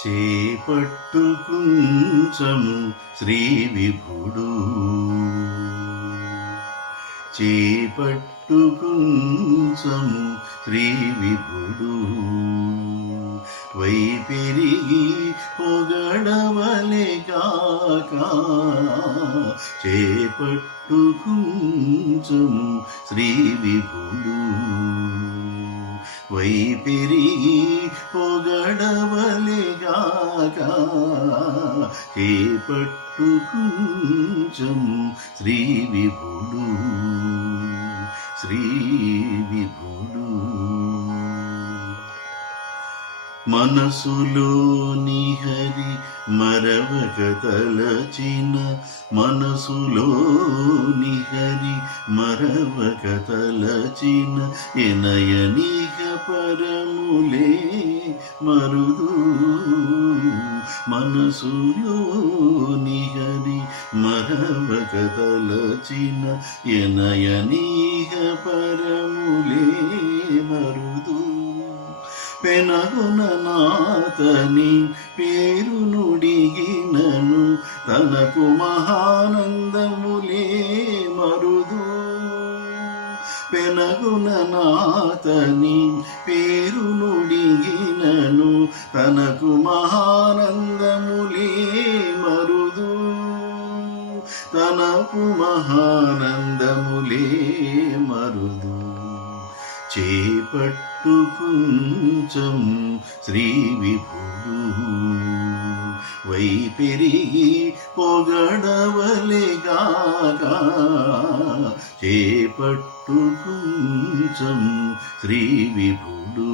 చేపట్టు కుంచము శ్రీ విభుడు చేపట్టు కుంచము శ్రీ విభుడు వై పెరిగి పొగడవలె గాక చేపట్టు కుంచము శ్రీ విభుడు వై పెరిగి పొగడవలె గాక చేపట్టు కుంచము శ్రీ విభుడు శ్రీ విభుడు మనసులోని హరి మరవక తలచిన మనసులోని హరి మరవక తలచిన ఎనయనిక పరములే మరుదు మనసులోని హరి మరవక తలచిన ఎనయనిక పరములే మరుదు పెనగున నాతని పేరు నుడిగినను తనకు మహానందములే మరుదు పెనగున నాతని పేరు నుడిగినను తనకు మహానందములే మరుదు తనకు మహానందములే మరుదు చేపట్టు కుంచము శ్రీ విభుడు వై పెరిగి పొగడవలె గాక చేపట్టు కుంచము శ్రీ విభుడు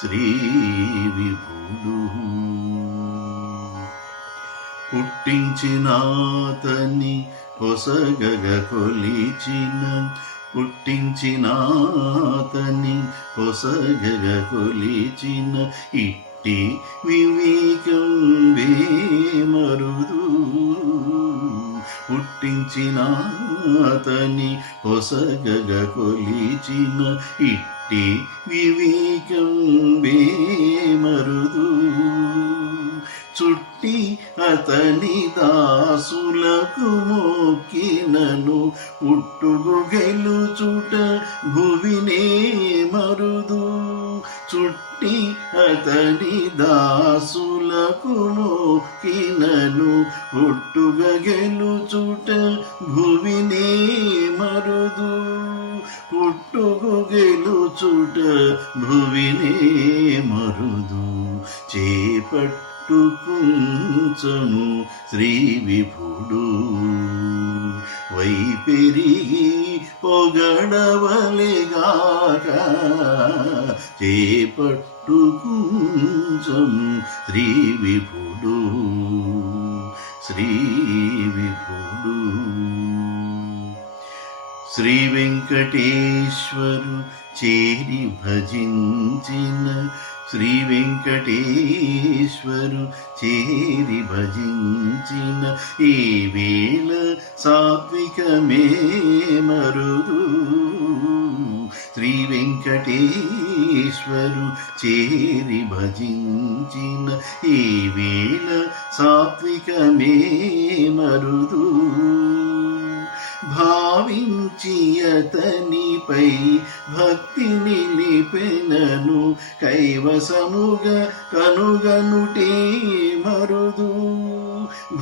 శ్రీ విభుడు పుట్టించినాతని పొసగగ కొలిచిన పుట్టించినాతని పొసగగ కొలిచిన ఇట్టి వివేకం మరుదు పుట్టించినాతని పొసగగ కొలిచిన ఇట్టి వివేకం మరుదు చుట్టి అతని దాసులకు మోకినను పుట్టుగు గెలుచుట భువినే మరుదు చుట్టి అతని దాసులకు మోకినను పుట్టుగ గెలుచుట భువినే మరుదు పుట్టుగు గెలుచుట భువినే మరుదు చేపట్టు కుంచము శ్రీ విభుడు వై పెరిగి పొగడవలె గాక చేపట్టు కుంచము శ్రీ విభుడు శ్రీ విభుడు శ్రీ వెంకటేశ్వరు చేరి భజించిన శ్రీ వెంకటేశ్వరు చేరి భజించిన ఈ వేళ సాత్వికమే మరుదు శ్రీ వెంకటేశ్వరు చేరి భజించిన ఈ వేళ సాత్వికమే మరుదు భావించి అతనిపై భక్తి నిలిపెనను కైవసముగా కనుగనుటే మరుదు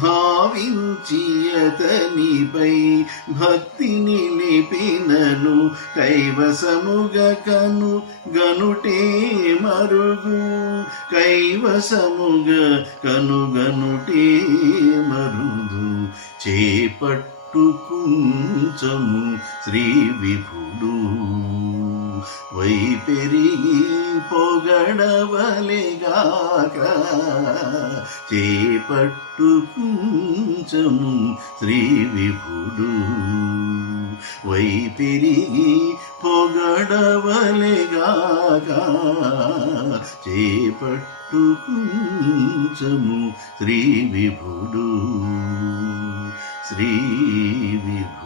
భావించి అతనిపై భక్తి నిలిపినను కైవసముగా కనుగనుటే మరుగు కైవసముగా కనుగనుటే మరుదు చేపట్టు కుంచము శ్రీ విభుడు వై పెరిగి పొగడవలె గాక చేపట్టు కుంచము శ్రీ విభుడు వై పెరిగి పొగడవలె గాక చేపట్టు కుంచము శ్రీ విభుడు శ్రీ విభుడు